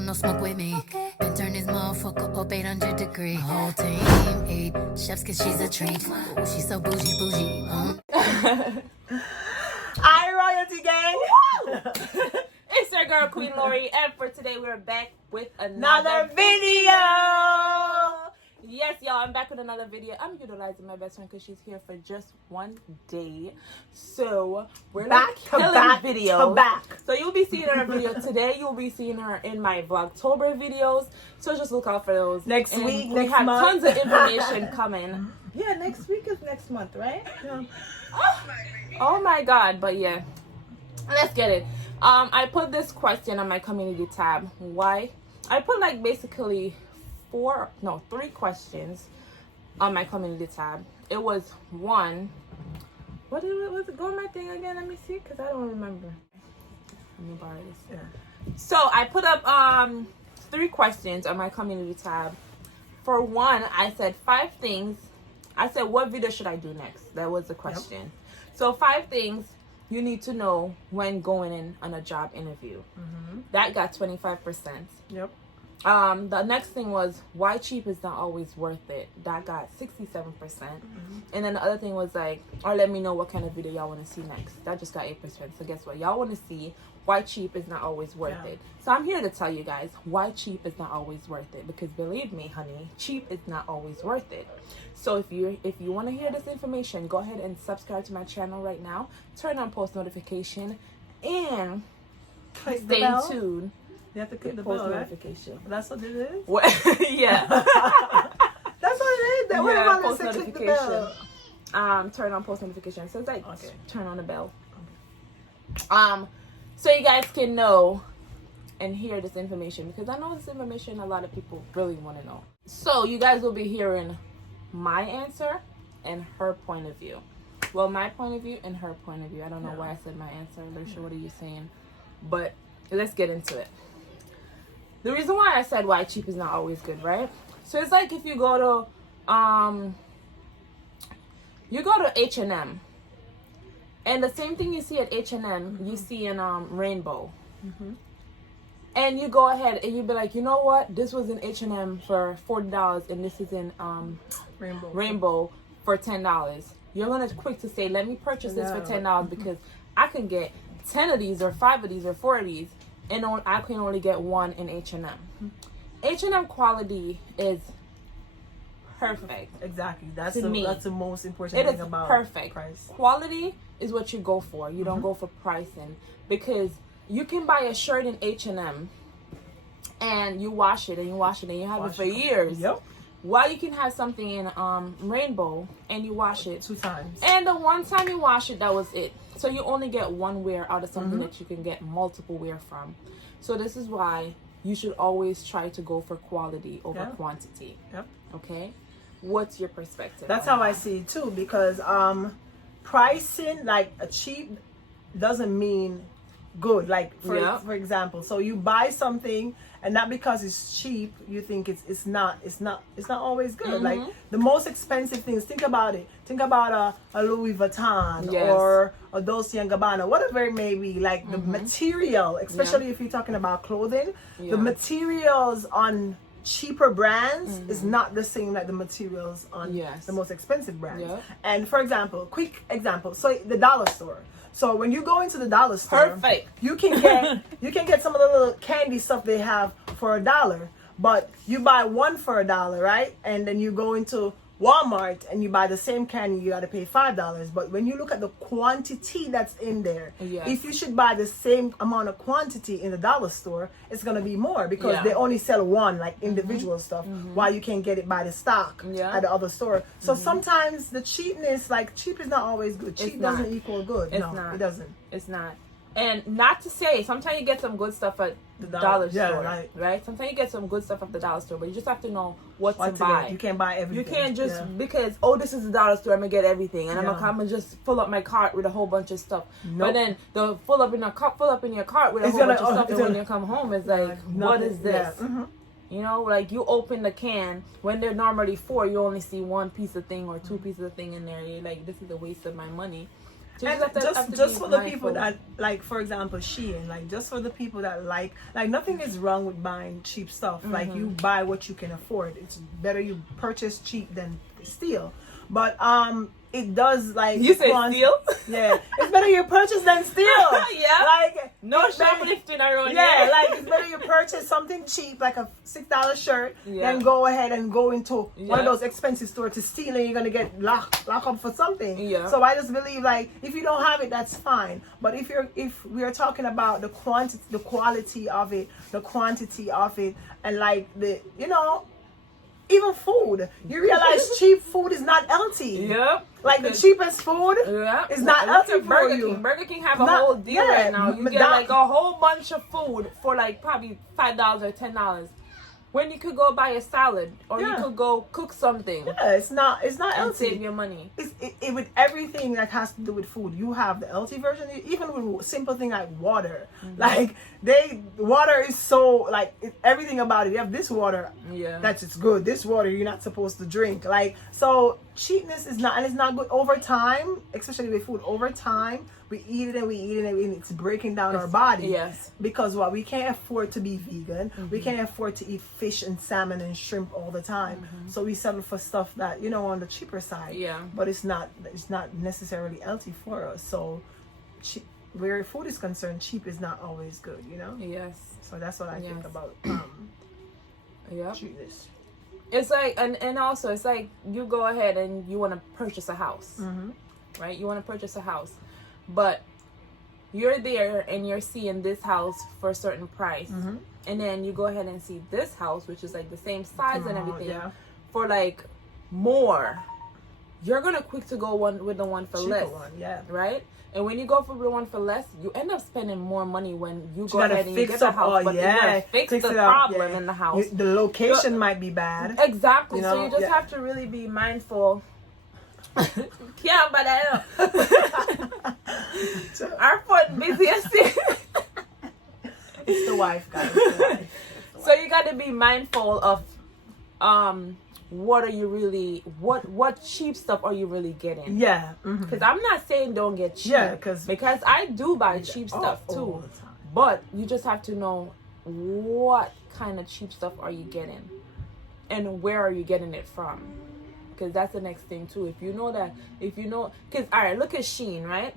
want no smoke with me. Then turn this motherfucker up 800 degrees. My whole team eat chefs cause she's a treat. Ooh, she's so bougie. Hi, Royalty Gang. It's your girl Queen Lori, and for today we're back with Another video. Yes, y'all, I'm back with another video. I'm utilizing my best friend because she's here for just one day. So we're Back like to killing back videos. to back. So you'll be seeing her video today. You'll be seeing her in my Vlogtober videos. So just look out for those. Next And week, we next have month. tons of information coming. Yeah, next week is next month, right? Yeah. Oh my god, but yeah. Let's get it. I put this question on my community tab. Why? I put like basically 3 questions on my community tab. It was one. What was it? Go on my thing again. Let me see, because I don't remember. Let me borrow this. Yeah. So I put up 3 questions on my community tab. For one, I said 5 things. I said, what video should I do next? That was the question. Yep. So 5 things you need to know when going in on a job interview. Mm-hmm. That got 25%. Yep. The next thing was why cheap is not always worth it. That got 67%. And then the other thing was like, or let me know what kind of video y'all want to see next. That just got 8%. So guess what? Y'all want to see why cheap is not always worth it. So I'm here to tell you guys why cheap is not always worth it. Because believe me, honey, cheap is not always worth it. So if you want to hear this information, go ahead and subscribe to my channel right now. Turn on post notification and stay tuned. You have to click the post bell, notification. Right? That's what it is? What? Yeah. That's what it is? What about post to click the bell? Turn on post notification. So it's like turn on the bell. Okay. So you guys can know and hear this information, because I know this information a lot of people really want to know. So you guys will be hearing my answer and her point of view. Well, my point of view and her point of view. I don't know why I said my answer. Alicia, what are you saying? But let's get into it. The reason why I said why cheap is not always good, right? So it's like if you go to H&M, and the same thing you see at H&M, you see in Rainbow. Mm-hmm. And you go ahead and you be like, you know what? This was in H&M for $40 and this is in Rainbow for $10. You're going to quick to say, let me purchase this for $10 because I can get 10 of these or 5 of these or 4 of these, and I can only get one in H&M. H&M quality is perfect. Exactly. That's the most important thing about perfect. Price. Quality is what you go for. You don't go for pricing, because you can buy a shirt in H&M and you wash it and you wash it and you have it for years. Yep. While you can have something in Rainbow and you wash it 2 times. And the one time you wash it, that was it. So you only get one wear out of something that you can get multiple wear from. So this is why you should always try to go for quality over quantity. Yep. Okay? What's your perspective? That's how I see it too, because pricing, like a cheap doesn't mean good. Like for example, so you buy something and not because it's cheap you think it's not always good. Like the most expensive things, think about it, a Louis Vuitton or a Dolce & Gabbana, whatever it may be, like the material, especially if you're talking about clothing, the materials on cheaper brands is not the same like the materials on the most expensive brands. And for example, quick example, so the dollar store. So when you go into the dollar store, you can get some of the little candy stuff they have for $1, but you buy one for $1, right? And then you go into Walmart and you buy the same candy, you got to pay $5. But when you look at the quantity that's in there, if you should buy the same amount of quantity in the dollar store, it's going to be more, because they only sell one, like individual stuff, while you can get it by the stock at the other store. So sometimes the cheapness, like cheap is not always good. Cheap doesn't equal good. No, it doesn't. It's not. And not to say, sometimes you get some good stuff at the dollar store, right? Sometimes you get some good stuff at the dollar store, but you just have to know what to buy. You can't buy everything. You can't just because this is the dollar store, I'm gonna get everything, and I'm gonna just fill up my cart with a whole bunch of stuff. But then the fill up in your cart with a whole bunch of stuff, and when you come home, it's like, what is this? You know, like you open the can when they're normally 4, you only see one piece of thing or 2 pieces of thing in there. You're like, this is a waste of my money. So you And have to just be for the mindful. people that, like, for example, Shein, like, just for the people that like nothing is wrong with buying cheap stuff. Like, you buy what you can afford. It's better you purchase cheap than steal. But it does, like, You say steal? Yeah, it's better you purchase than steal. Yeah. Like, No it's better- shoplifting around Yeah, here. like, it's better you purchase something cheap, like a $6 shirt, Yeah. than go ahead and go into one of Yeah. those expensive stores to steal, and you're gonna get locked up for something. Yeah. So I just believe, like, if you don't have it, that's fine. But if we are talking about the quantity, the quality of it, the quantity of it, and like even food, you realize cheap food is not healthy. Yep. Like the cheapest food Yeah. is not Look healthy at for Burger you. King. Burger King have a Not- whole deal yeah, right now. You but get that- like a whole bunch of food for like probably $5 or $10. When you could go buy a salad or you Yeah. could go cook something Yeah, it's not and healthy. save your money. It with everything that has to do with food, you have the healthy version. Even with simple thing like water, like water is so like everything about it. You have this water, Yeah. that's just good. This water you're not supposed to drink. Like, so cheapness is not, and it's not good over time, especially with food. Over time, we eat it and we eat it and it's breaking down our body. Yes. Because we can't afford to be vegan. We can't afford to eat fish and salmon and shrimp all the time. So we settle for stuff that on the cheaper side. Yeah. But it's not necessarily healthy for us. So where food is concerned, cheap is not always good. Yes. So that's what I think Yes. about Yep. cheapness. It's like, and also it's like you go ahead and you want to purchase a house, right? You want to purchase a house, but you're there and you're seeing this house for a certain price, and then you go ahead and see this house, which is like the same size and everything, Yeah. for like more. You're gonna quick to go with the one for Cheaper less, one, yeah. right? And when you go for the one for less, you end up spending more money when you go gotta ahead and you fix get the up- house, but you gotta fix the it up, problem yeah. in the house. The location might be bad. Exactly. So know, you just yeah. have to really be mindful. Yeah, but I know. Our foot busy as shit. It's the wife, guys. It's the wife. So you got to be mindful of what are you really what cheap stuff are you really getting? Yeah. Because I'm not saying don't get cheap. Yeah, because I do buy cheap stuff all too. the time. But you just have to know what kind of cheap stuff are you getting and where are you getting it from, because that's the next thing too. If you know, because all right, look at Shein, right?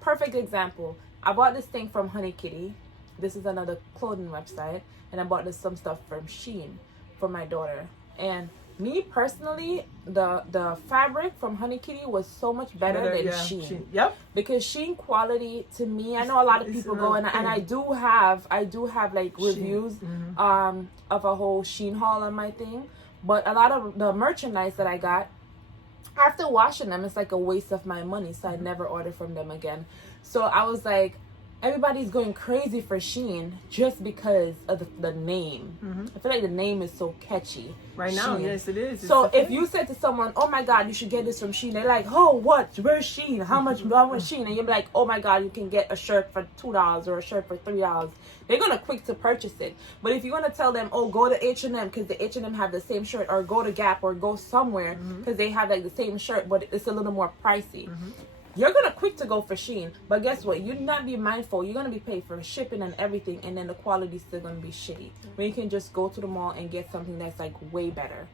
Perfect example. I bought this thing from Honey Kitty. This is another clothing website, and I bought some stuff from Shein for my daughter. And me personally, the fabric from Honey Kitty was so much better than Shein. Yep. Because Shein quality, to me, I know a lot of It's people a go and thing. I do have like Shein, reviews of a whole Shein haul on my thing, but a lot of the merchandise that I got, after washing them, it's like a waste of my money, so I never order from them again. So I was like, everybody's going crazy for Shein just because of the name. I feel like the name is so catchy. Right now, Shein. yes, it is. It's So a if thing. you said to someone, "Oh my God, you should get this from Shein," they're like, "Oh, what? Where's Shein? How much? I want Shein." And you're like, "Oh my God, you can get a shirt for $2 or a shirt for $3." They're gonna quick to purchase it. But if you're gonna tell them, "Oh, go to H&M because the H&M have the same shirt," or go to Gap or go somewhere because they have like the same shirt, but it's a little more pricey. You're gonna quick to go for Shein, but guess what? You're not be mindful. You're gonna be paid for shipping and everything, and then the quality's still gonna be shitty. When you can just go to the mall and get something that's like way better.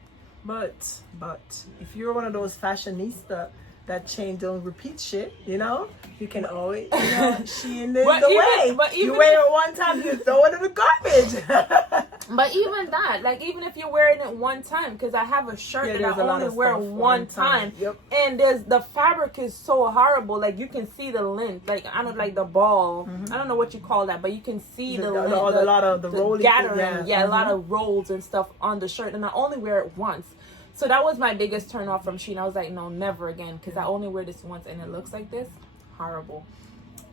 But if you're one of those fashionista that chain don't repeat shit, you can always, Shein is But the even- way. but You even wear it one time, you throw it in the garbage. But even that, like even if you're wearing it one time, because I have a shirt Yeah, that there's a I lot only of wear stuff one time, Yep. and the fabric is so horrible. Like you can see the lint, like I don't like the ball. I don't know what you call that, but you can see the lint, a lot of the rolling, gathering, yeah. a lot of rolls and stuff on the shirt, and I only wear it once. So that was my biggest turn off from Shein. I was like, no, never again, because I only wear this once, and it looks like this, horrible.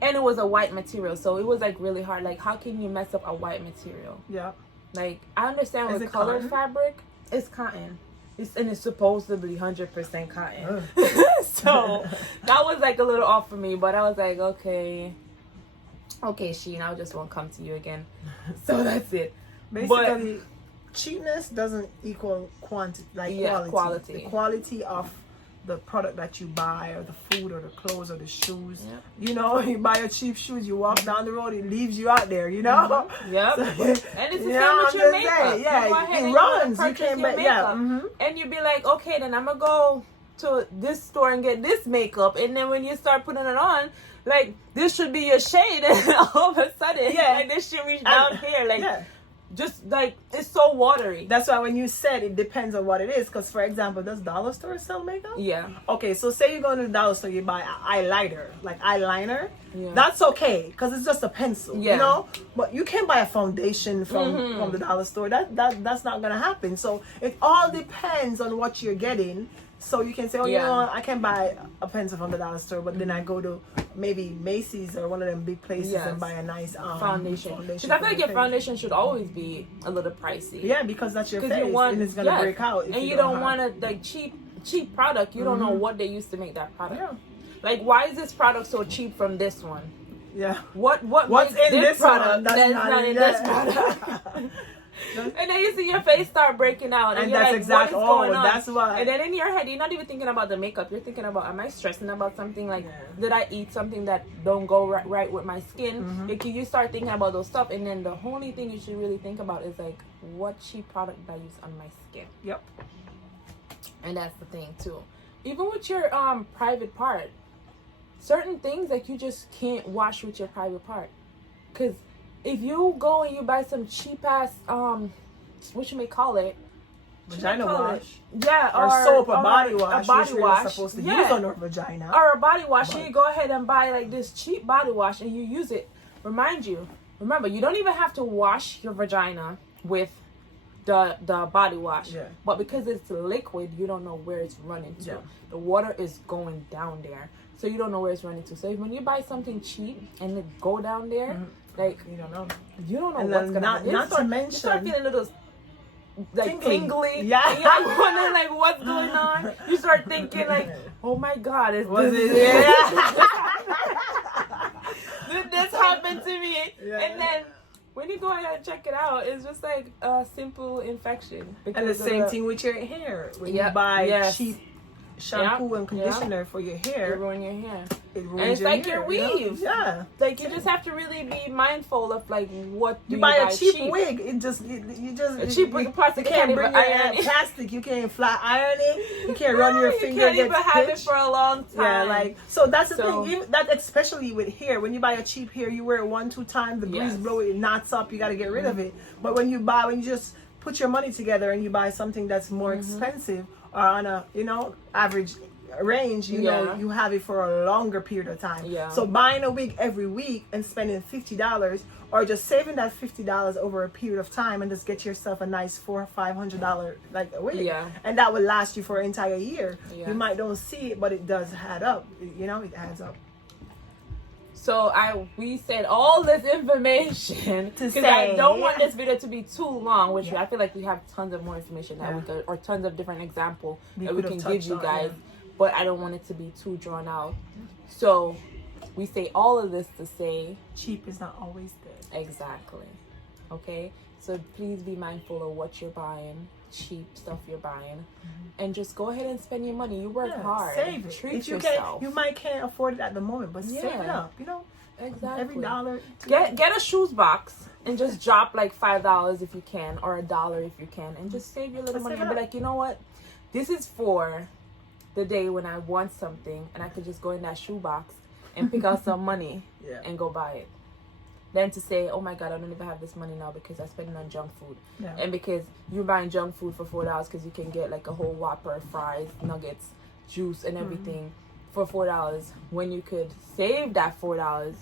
And it was a white material, so it was like really hard. Like, how can you mess up a white material? Yeah. Like, I understand Is with it colored cotton? fabric, it's cotton. And it's supposed to be 100% cotton. So that was like a little off for me, but I was like, okay, Shein, I just won't come to you again. So that's it. Basically, cheapness doesn't equal quantity, Yeah, quality. quality. The quality of the product that you buy, or the food, or the clothes, or the shoes. Yep. You know, you buy your cheap shoes, you walk down the road, it leaves you out there, you know? Yep. So, And it's the you same know, with your I'm just makeup. saying, yeah, You go ahead it and runs. You purchase can't, your but yeah. makeup. Mm-hmm. And you'd be like, okay, then I'm gonna go to this store and get this makeup. And then when you start putting it on, like, this should be your shade. And all of a sudden, like, this should reach down here. Like, just like, it's so watery. That's why when you said it depends on what it is, because for example, does dollar store sell makeup? Yeah. Okay, so say you go to the dollar store, you buy eyeliner, like eyeliner. Yeah. That's okay, because it's just a pencil, Yeah. you know. But you can't buy a foundation from the dollar store. That's not gonna happen. So it all depends on what you're getting. So you can say, oh, you know what, I can buy a pencil from the dollar store, but then I go to maybe Macy's or one of them big places and buy a nice foundation. Because I feel like your foundation should always be a little pricey. Yeah, because that's your face, want, and it's gonna break out. And you don't want to, like, cheap product. You don't know what they used to make that product. Yeah. Like, why is this product so cheap from this one? Yeah. What's in this product that's not in this product? And then you see your face start breaking out, and you're that's like, exactly, what is going on? That's why. And then in your head, you're not even thinking about the makeup. You're thinking about, am I stressing about something? Like, did I eat something that don't go right with my skin? Like, you start thinking about those stuff, and then the only thing you should really think about is, like, what cheap product did I use on my skin? Yep. And that's the thing too. Even with your private part, certain things, like, you just can't wash with your private part, because if you go and you buy some cheap ass what you may call it, vagina wash, or soap or body wash, a body which wash, we're supposed to use on our vagina, or a body wash, and you go ahead and buy like this cheap body wash and you use it. Remember, you don't even have to wash your vagina with the body wash, but because it's liquid, you don't know where it's running to. The water is going down there, so you don't know where it's running to. So when you buy something cheap and it go down there, like, you don't know what's gonna happen. Not to mention, you start feeling a little like tingly. Yeah. And you're like wondering, like, what's going on. You start thinking, like, oh my God, did this happen to me? And then when you go ahead and check it out, it's just like a simple infection. And the same thing with your hair. When you buy cheap shampoo and conditioner for your hair, it ruins your hair. And it's like your weave. You know? Yeah. Like, you just have to really be mindful of, like, what you buy a cheap wig. It just a cheap wig of plastic. You can't bring your plastic. You can't flat iron it. You can't run your finger. You can't even have it for a long time. Yeah, like, so that's the thing. Even that, especially with hair, when you buy a cheap hair, you wear it 1-2 times. The breeze blow it, knots up. You got to get rid of it. But when you just put your money together and you buy something that's more expensive, or on a average range, you know, you have it for a longer period of time. So buying a wig every week and spending $50, or just saving that $50 over a period of time and just get yourself a nice $400 or $500 like a wig, and that will last you for an entire year. You might don't see it, but it does add up. You know, it adds up. So we said all this information because I don't want this video to be too long, which I feel like we have tons of more information that we could, or tons of different examples that we can give you guys, but I don't want it to be too drawn out. So we say all of this to say cheap is not always good. Exactly. Okay? So please be mindful of what you're buying, cheap stuff you're buying, and just go ahead and spend your money. You work hard. Save it. Treat you yourself. You might can't afford it at the moment, but save it up. You know, exactly. Every dollar. Get a shoes box and just drop like $5 if you can, or $1 if you can, and just save your little money and be like, you know what? This is for the day when I want something, and I could just go in that shoe box and pick out some money and go buy it. Then to say, oh my God, I don't even have this money now because I spent it on junk food. And because you're buying junk food for $4 because you can get like a whole Whopper, fries, nuggets, juice, and everything for $4, when you could save that $4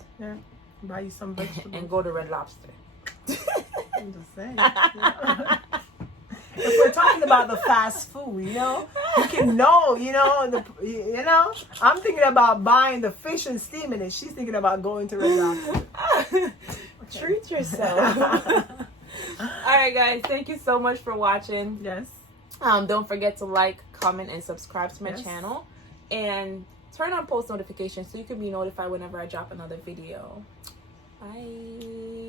buy you some vegetables and go to Red Lobster. I'm just saying. If we're talking about the fast food, you know, you can know, I'm thinking about buying the fish and steaming it. She's thinking about going to Red Lobster. Treat yourself. All right, guys. Thank you so much for watching. Yes. Don't forget to like, comment, and subscribe to my channel. And turn on post notifications so you can be notified whenever I drop another video. Bye.